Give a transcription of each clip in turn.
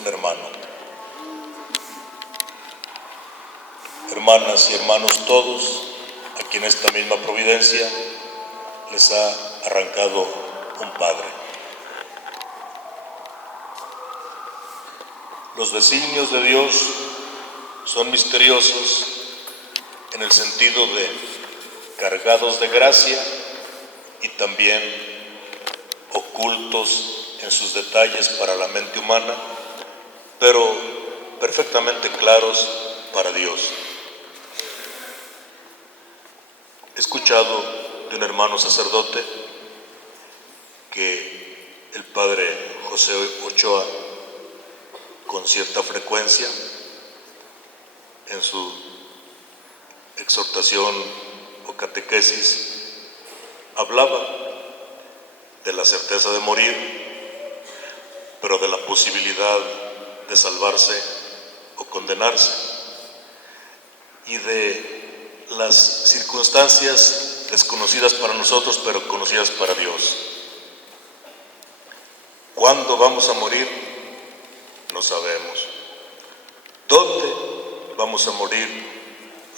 un hermano. Hermanas y hermanos todos, a quien esta misma providencia les ha arrancado un padre. Los designios de Dios son misteriosos en el sentido de cargados de gracia y también ocultos en sus detalles para la mente humana, pero perfectamente claros para Dios. He escuchado de un hermano sacerdote que el padre José Ochoa, con cierta frecuencia, en su exhortación o catequesis, hablaba de la certeza de morir, pero de la posibilidad de salvarse o condenarse, y de las circunstancias desconocidas para nosotros, pero conocidas para Dios. ¿Cuándo vamos a morir? No sabemos. ¿Dónde vamos a morir?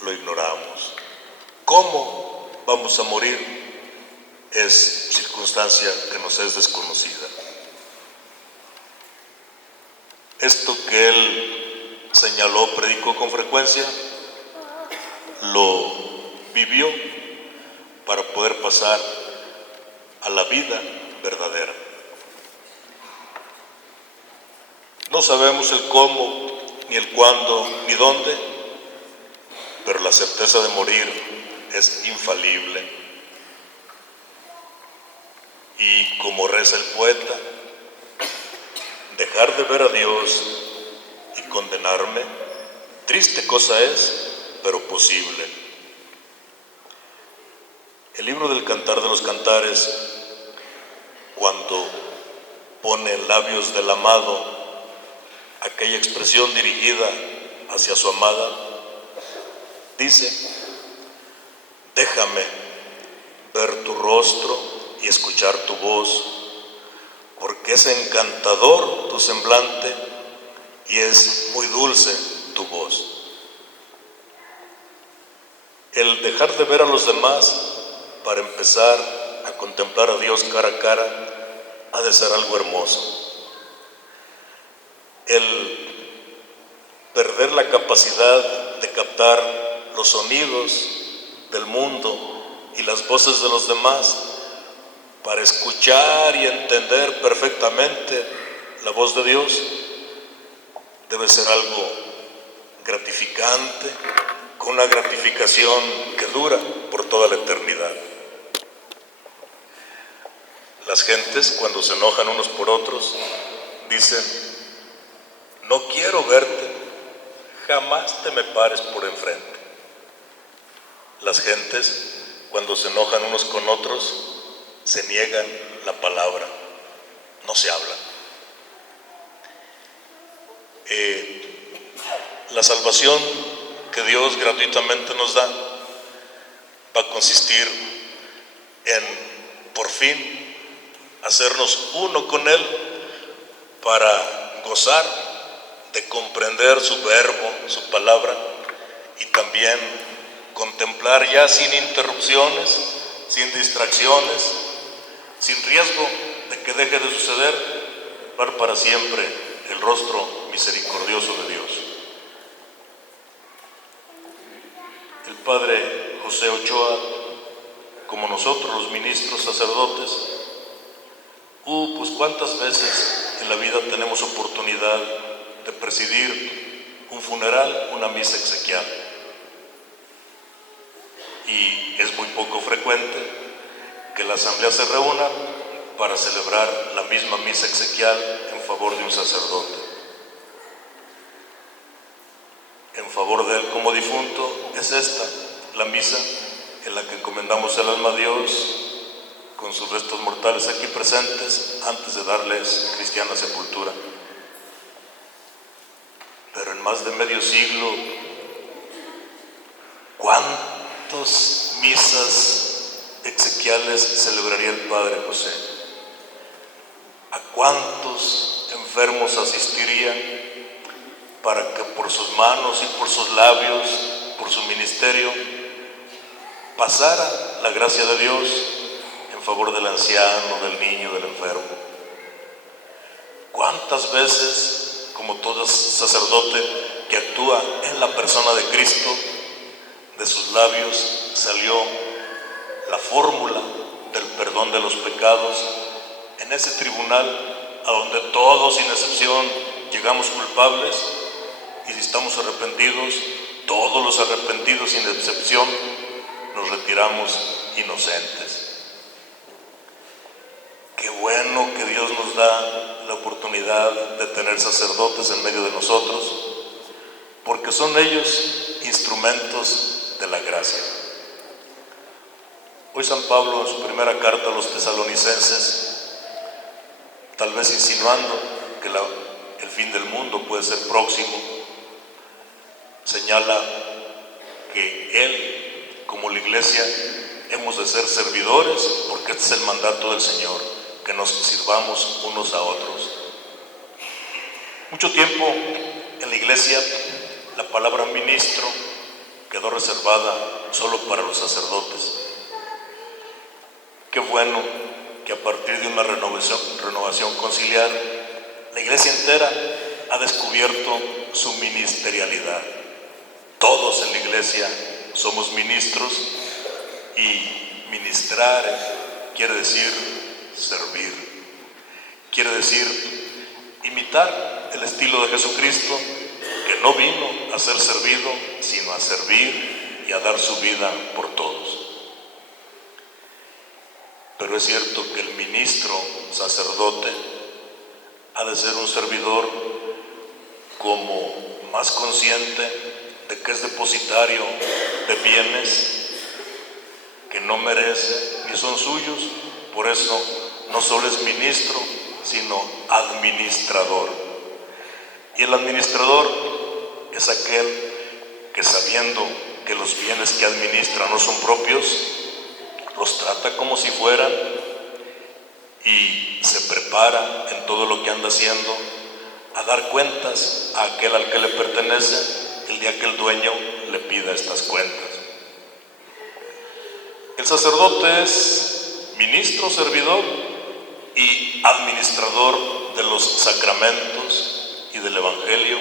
Lo ignoramos. ¿Cómo vamos a morir? Es circunstancia que nos es desconocida. Esto que él señaló, predicó con frecuencia, lo vivió para poder pasar a la vida verdadera. No sabemos el cómo, ni el cuándo, ni dónde, pero la certeza de morir es infalible. Y como reza el poeta, dejar de ver a Dios y condenarme, triste cosa es, pero posible. El libro del Cantar de los Cantares, cuando pone en labios del amado aquella expresión dirigida hacia su amada, dice: déjame ver tu rostro y escuchar tu voz, porque es encantador tu semblante y es muy dulce tu voz. El dejar de ver a los demás para empezar a contemplar a Dios cara a cara ha de ser algo hermoso. El perder la capacidad de captar los sonidos del mundo y las voces de los demás para escuchar y entender perfectamente la voz de Dios debe ser algo gratificante, con una gratificación que dura por toda la eternidad. Las gentes, cuando se enojan unos por otros, dicen: no quiero verte, jamás te me pares por enfrente. Las gentes, cuando se enojan unos con otros, se niegan la palabra, no se hablan. La salvación que Dios gratuitamente nos da va a consistir en, por fin, hacernos uno con Él para gozar de comprender su verbo, su palabra, y también contemplar ya sin interrupciones, sin distracciones, sin riesgo de que deje de suceder, ver para siempre el rostro misericordioso de Dios. El padre José Ochoa, como nosotros los ministros sacerdotes, pues cuántas veces en la vida tenemos oportunidad de presidir un funeral, una misa exequial. Y es muy poco frecuente que la asamblea se reúna para celebrar la misma misa exequial en favor de un sacerdote, en favor de él como difunto. Es esta la misa en la que encomendamos el alma a Dios con sus restos mortales aquí presentes antes de darles cristiana sepultura. Pero en más de medio siglo, ¿cuántas misas exequiales celebraría el padre José? ¿A cuántos enfermos enfermos asistiría, para que por sus manos y por sus labios, por su ministerio, pasara la gracia de Dios en favor del anciano, del niño, del enfermo. ¿Cuántas veces, como todo sacerdote que actúa en la persona de Cristo, de sus labios salió la fórmula del perdón de los pecados en ese tribunal a donde todos, sin excepción, llegamos culpables, y si estamos arrepentidos, todos los arrepentidos, sin excepción, nos retiramos inocentes? Qué bueno que Dios nos da la oportunidad de tener sacerdotes en medio de nosotros, porque son ellos instrumentos de la gracia. Hoy San Pablo, en su primera carta a los tesalonicenses, tal vez insinuando que el fin del mundo puede ser próximo, señala que él, como la iglesia, hemos de ser servidores, porque este es el mandato del Señor, que nos sirvamos unos a otros. Mucho tiempo en la iglesia la palabra ministro quedó reservada solo para los sacerdotes. Qué bueno que a partir de una renovación conciliar, la iglesia entera ha descubierto su ministerialidad. Todos en la iglesia somos ministros, y ministrar quiere decir servir. Quiere decir imitar el estilo de Jesucristo, que no vino a ser servido, sino a servir y a dar su vida por todos. Pero es cierto que el ministro sacerdote ha de ser un servidor como más consciente de que es depositario de bienes que no merece ni son suyos. Por eso no solo es ministro, sino administrador. Y el administrador es aquel que, sabiendo que los bienes que administra no son propios, los trata como si fueran, y se prepara en todo lo que anda haciendo a dar cuentas a aquel al que le pertenece el día que el dueño le pida estas cuentas. El sacerdote es ministro, servidor y administrador de los sacramentos y del Evangelio,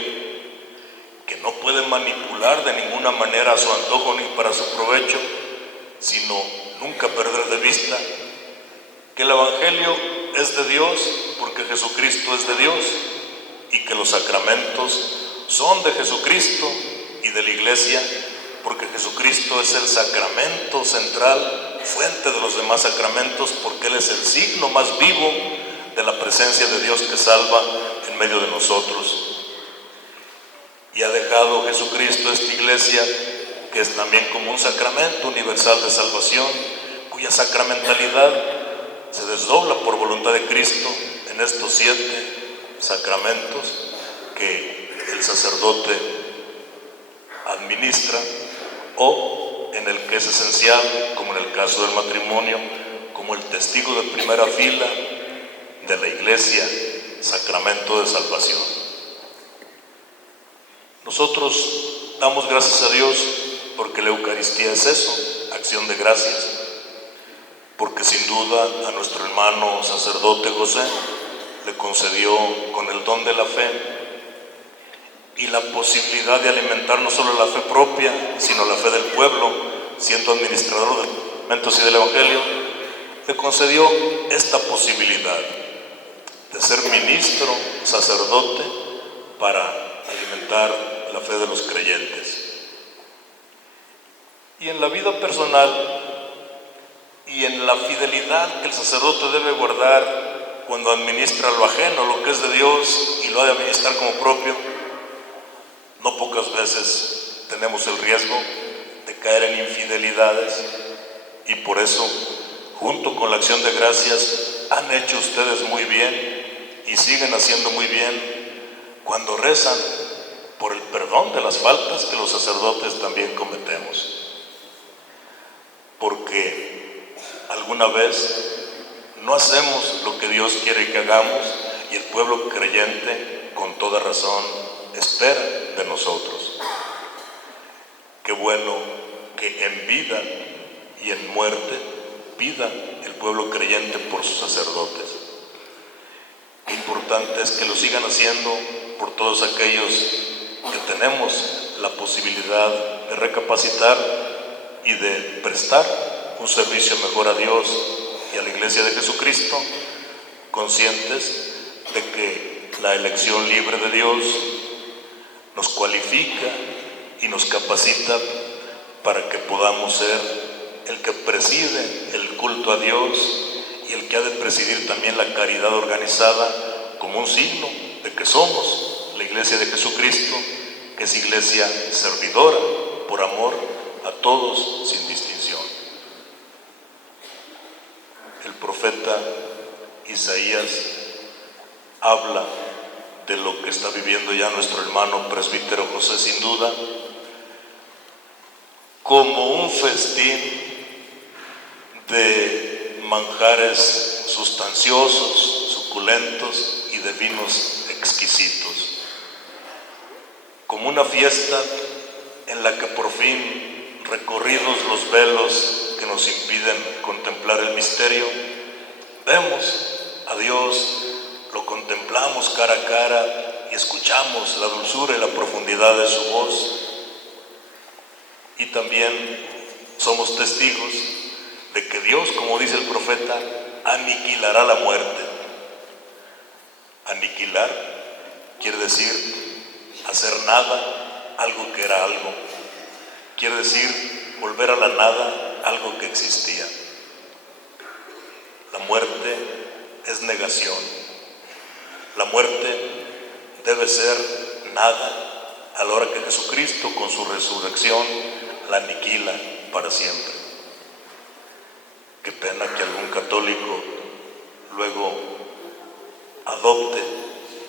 que no puede manipular de ninguna manera a su antojo ni para su provecho, sino nunca perder de vista que el Evangelio es de Dios porque Jesucristo es de Dios, y que los sacramentos son de Jesucristo y de la Iglesia, porque Jesucristo es el sacramento central, fuente de los demás sacramentos, porque Él es el signo más vivo de la presencia de Dios que salva en medio de nosotros. Y ha dejado Jesucristo esta iglesia, que es también como un sacramento universal de salvación, cuya sacramentalidad se desdobla por voluntad de Cristo en estos 7 sacramentos que el sacerdote administra, o en el que es esencial, como en el caso del matrimonio, como el testigo de primera fila de la iglesia, sacramento de salvación. Nosotros damos gracias a Dios porque la Eucaristía es eso, acción de gracias, porque sin duda a nuestro hermano sacerdote José le concedió con el don de la fe y la posibilidad de alimentar no solo la fe propia, sino la fe del pueblo, siendo administrador de los sacramentos y del Evangelio, le concedió esta posibilidad de ser ministro, sacerdote, para alimentar la fe de los creyentes. Y en la vida personal y en la fidelidad que el sacerdote debe guardar cuando administra lo ajeno, lo que es de Dios, y lo ha de administrar como propio, no pocas veces tenemos el riesgo de caer en infidelidades, y por eso, junto con la acción de gracias, han hecho ustedes muy bien y siguen haciendo muy bien cuando rezan por el perdón de las faltas que los sacerdotes también cometemos. Porque alguna vez no hacemos lo que Dios quiere que hagamos, y el pueblo creyente, con toda razón, espera de nosotros. Qué bueno que en vida y en muerte pida el pueblo creyente por sus sacerdotes. Qué importante es que lo sigan haciendo por todos aquellos que tenemos la posibilidad de recapacitar y de prestar un servicio mejor a Dios y a la Iglesia de Jesucristo, conscientes de que la elección libre de Dios nos cualifica y nos capacita para que podamos ser el que preside el culto a Dios y el que ha de presidir también la caridad organizada como un signo de que somos la Iglesia de Jesucristo, que es iglesia servidora por amor a todos sin distinción. El profeta Isaías habla de lo que está viviendo ya nuestro hermano presbítero José, sin duda, como un festín de manjares sustanciosos, suculentos y de vinos exquisitos, como una fiesta en la que por fin, recorridos los velos que nos impiden contemplar el misterio, vemos a Dios, lo contemplamos cara a cara y escuchamos la dulzura y la profundidad de su voz. Y también somos testigos de que Dios, como dice el profeta, aniquilará la muerte. Aniquilar quiere decir hacer nada, algo que era algo. Quiere decir volver a la nada, algo que existía. La muerte es negación. La muerte debe ser nada a la hora que Jesucristo, con su resurrección, la aniquila para siempre. Qué pena que algún católico luego adopte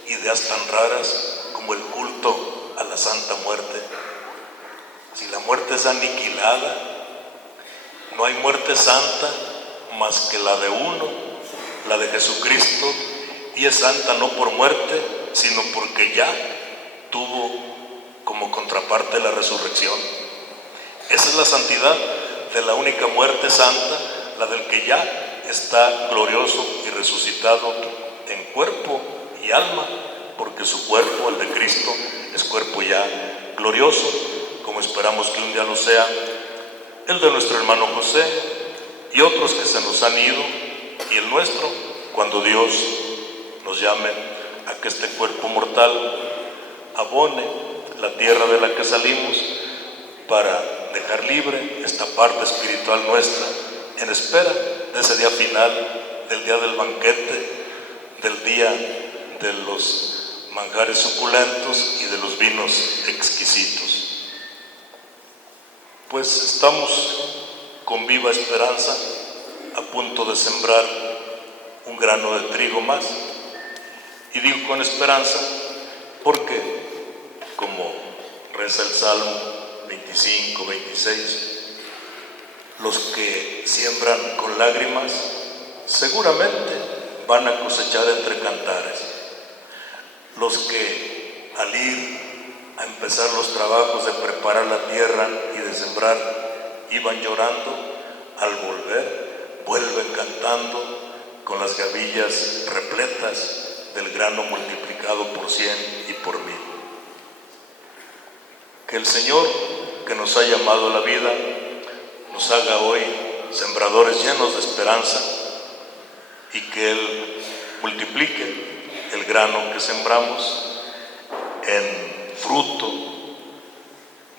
ideas tan raras como el culto a la Santa Muerte. Si la muerte es aniquilada, no hay muerte santa más que la de uno, la de Jesucristo, y es santa no por muerte, sino porque ya tuvo como contraparte la resurrección. Esa es la santidad de la única muerte santa, la del que ya está glorioso y resucitado en cuerpo y alma, porque su cuerpo, el de Cristo, es cuerpo ya glorioso, como esperamos que un día lo sea el de nuestro hermano José y otros que se nos han ido, y el nuestro, cuando Dios nos llame a que este cuerpo mortal abone la tierra de la que salimos para dejar libre esta parte espiritual nuestra en espera de ese día final, del día del banquete, del día de los manjares suculentos y de los vinos exquisitos. Pues estamos con viva esperanza a punto de sembrar un grano de trigo más. Y digo con esperanza porque, como reza el Salmo 25, 26, los que siembran con lágrimas seguramente van a cosechar entre cantares. Los que al ir a empezar los trabajos de preparar la tierra y de sembrar iban llorando, al volver vuelven cantando con las gavillas repletas del grano multiplicado por 100 y por 1000. Que el Señor, que nos ha llamado a la vida, nos haga hoy sembradores llenos de esperanza y que Él multiplique el grano que sembramos en fruto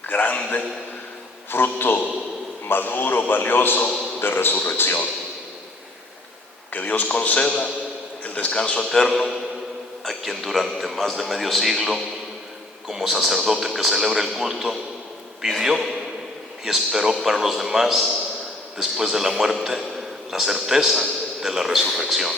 grande, fruto maduro, valioso de resurrección. Que Dios conceda el descanso eterno a quien durante más de medio siglo, como sacerdote que celebra el culto, pidió y esperó para los demás, después de la muerte, la certeza de la resurrección.